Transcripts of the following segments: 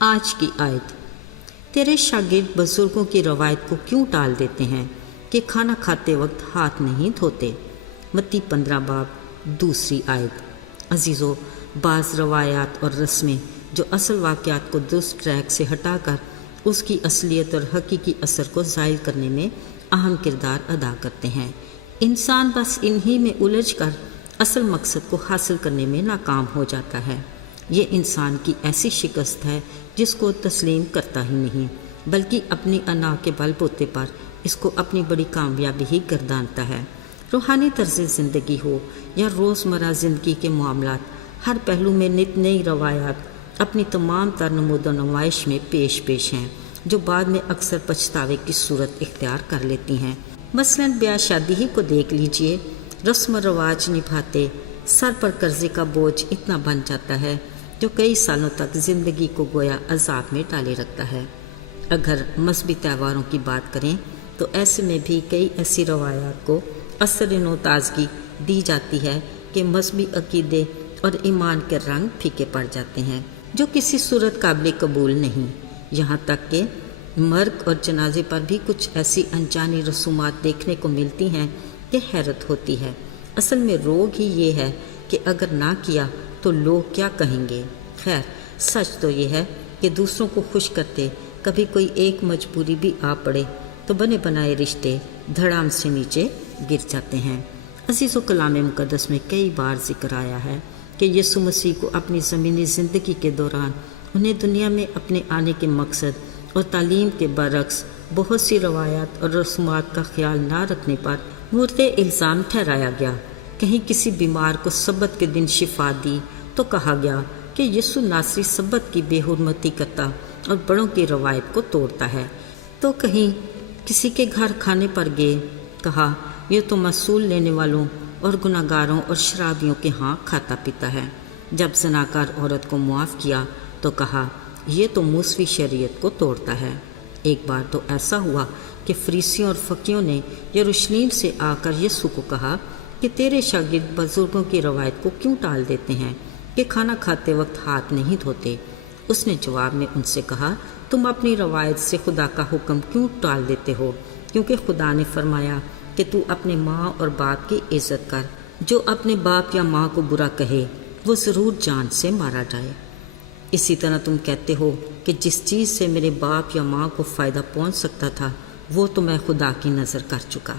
آج کی آیت: تیرے شاگرد بزرگوں کی روایت کو کیوں ٹال دیتے ہیں کہ کھانا کھاتے وقت ہاتھ نہیں دھوتے؟ متی 15 باب 2 آیت۔ عزیزو، بعض روایات اور رسمیں جو اصل واقعات کو درست ٹریک سے ہٹا کر اس کی اصلیت اور حقیقی اثر کو ظاہر کرنے میں اہم کردار ادا کرتے ہیں۔ انسان بس انہی میں الجھ کر اصل مقصد کو حاصل کرنے میں ناکام ہو جاتا ہے۔ یہ انسان کی ایسی شکست ہے جس کو تسلیم کرتا ہی نہیں، بلکہ اپنی انا کے بل بوتے پر اس کو اپنی بڑی کامیابی ہی گردانتا ہے۔ روحانی طرز زندگی ہو یا روزمرہ زندگی کے معاملات، ہر پہلو میں نت نئی روایات اپنی تمام تر نمود و نمائش میں پیش ہیں، جو بعد میں اکثر پچھتاوے کی صورت اختیار کر لیتی ہیں۔ مثلاً بیاہ شادی ہی کو دیکھ لیجئے، رسم و رواج نبھاتے سر پر قرضے کا بوجھ اتنا بن جاتا ہے جو کئی سالوں تک زندگی کو گویا عذاب میں ڈالے رکھتا ہے۔ اگر مذہبی تہواروں کی بات کریں تو ایسے میں بھی کئی ایسی روایات کو اثر نو تازگی دی جاتی ہے کہ مذہبی عقیدے اور ایمان کے رنگ پھیکے پڑ جاتے ہیں، جو کسی صورت قابل قبول نہیں۔ یہاں تک کہ مرگ اور جنازے پر بھی کچھ ایسی انجانی رسومات دیکھنے کو ملتی ہیں کہ حیرت ہوتی ہے۔ اصل میں روگ ہی یہ ہے کہ اگر نہ کیا تو لوگ کیا کہیں گے۔ خیر، سچ تو یہ ہے کہ دوسروں کو خوش کرتے کبھی کوئی ایک مجبوری بھی آ پڑے تو بنے بنائے رشتے دھڑام سے نیچے گر جاتے ہیں۔ عزیز و کلام مقدس میں کئی بار ذکر آیا ہے کہ یسوع مسیح کو اپنی زمینی زندگی کے دوران انہیں دنیا میں اپنے آنے کے مقصد اور تعلیم کے برعکس بہت سی روایات اور رسومات کا خیال نہ رکھنے پر مورد الزام ٹھہرایا گیا۔ کہیں کسی بیمار کو سبت کے دن شفا دی تو کہا گیا کہ یسوع ناصری سبت کی بے حرمتی کرتا اور بڑوں کی روایت کو توڑتا ہے۔ تو کہیں کسی کے گھر کھانے پر گئے، کہا یہ تو معصول لینے والوں اور گناہگاروں اور شرابیوں کے ہاں کھاتا پیتا ہے۔ جب زناکار عورت کو معاف کیا تو کہا یہ تو موسوی شریعت کو توڑتا ہے۔ ایک بار تو ایسا ہوا کہ فریسیوں اور فقیوں نے یروشلم سے آ کر یسوع کو کہا کہ تیرے شاگرد بزرگوں کی روایت کو کیوں ٹال دیتے ہیں کہ کھانا کھاتے وقت ہاتھ نہیں دھوتے؟ اس نے جواب میں ان سے کہا، تم اپنی روایت سے خدا کا حکم کیوں ٹال دیتے ہو؟ کیونکہ خدا نے فرمایا کہ تو اپنے ماں اور باپ کی عزت کر۔ جو اپنے باپ یا ماں کو برا کہے وہ ضرور جان سے مارا جائے۔ اسی طرح تم کہتے ہو کہ جس چیز سے میرے باپ یا ماں کو فائدہ پہنچ سکتا تھا وہ تو میں خدا کی نظر کر چکا،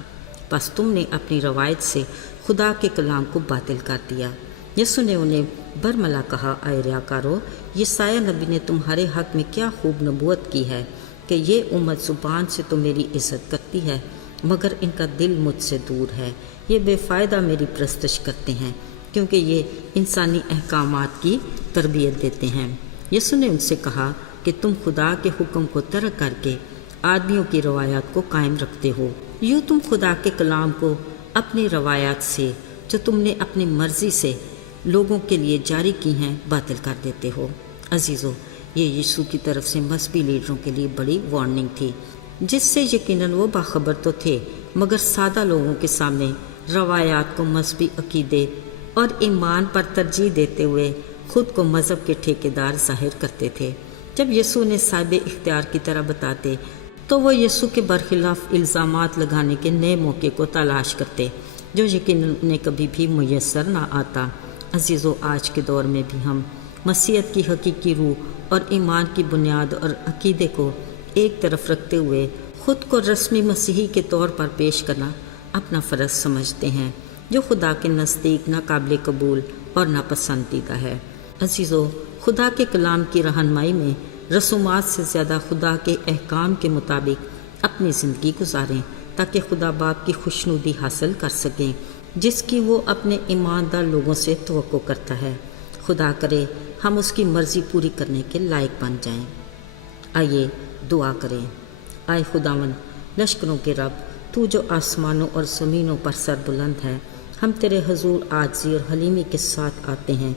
بس تم نے اپنی روایت سے خدا کے کلام کو باطل کر دیا۔ یسوع نے انہیں برملا کہا، اے ریاکارو، یسایہ نبی نے تمہارے حق میں کیا خوب نبوت کی ہے کہ یہ امت زبان سے تو میری عزت کرتی ہے مگر ان کا دل مجھ سے دور ہے۔ یہ بے فائدہ میری پرستش کرتے ہیں کیونکہ یہ انسانی احکامات کی تربیت دیتے ہیں۔ یسوع نے ان سے کہا کہ تم خدا کے حکم کو ترک کر کے آدمیوں کی روایات کو قائم رکھتے ہو۔ یوں تم خدا کے کلام کو اپنی روایات سے جو تم نے اپنی مرضی سے لوگوں کے لیے جاری کی ہیں باطل کر دیتے ہو۔ عزیزو، یہ یسوع کی طرف سے مذہبی لیڈروں کے لیے بڑی وارننگ تھی، جس سے یقیناً وہ باخبر تو تھے مگر سادہ لوگوں کے سامنے روایات کو مذہبی عقیدے اور ایمان پر ترجیح دیتے ہوئے خود کو مذہب کے ٹھیکیدار ظاہر کرتے تھے۔ جب یسوع نے صاحب اختیار کی طرح بتاتے تو وہ یسوع کے برخلاف الزامات لگانے کے نئے موقع کو تلاش کرتے جو یقیناً انہیں کبھی بھی میسر نہ آتا۔ عزیزو، آج کے دور میں بھی ہم مسیحیت کی حقیقی روح اور ایمان کی بنیاد اور عقیدے کو ایک طرف رکھتے ہوئے خود کو رسمی مسیحی کے طور پر پیش کرنا اپنا فرض سمجھتے ہیں، جو خدا کے نزدیک ناقابل قبول اور ناپسندیدہ ہے۔ عزیزو، خدا کے کلام کی رہنمائی میں رسومات سے زیادہ خدا کے احکام کے مطابق اپنی زندگی گزاریں تاکہ خدا باپ کی خوشنودی حاصل کر سکیں جس کی وہ اپنے ایماندار لوگوں سے توقع کرتا ہے۔ خدا کرے ہم اس کی مرضی پوری کرنے کے لائق بن جائیں۔ آئیے دعا کریں۔ آئے خداوند لشکروں کے رب، تو جو آسمانوں اور زمینوں پر سر بلند ہے، ہم تیرے حضور عاجزی اور حلیمی کے ساتھ آتے ہیں،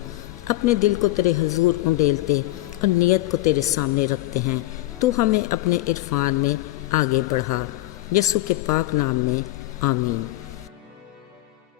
اپنے دل کو تیرے حضور انڈیلتے اور نیت کو تیرے سامنے رکھتے ہیں۔ تو ہمیں اپنے عرفان میں آگے بڑھا، یسوع کے پاک نام میں آمین۔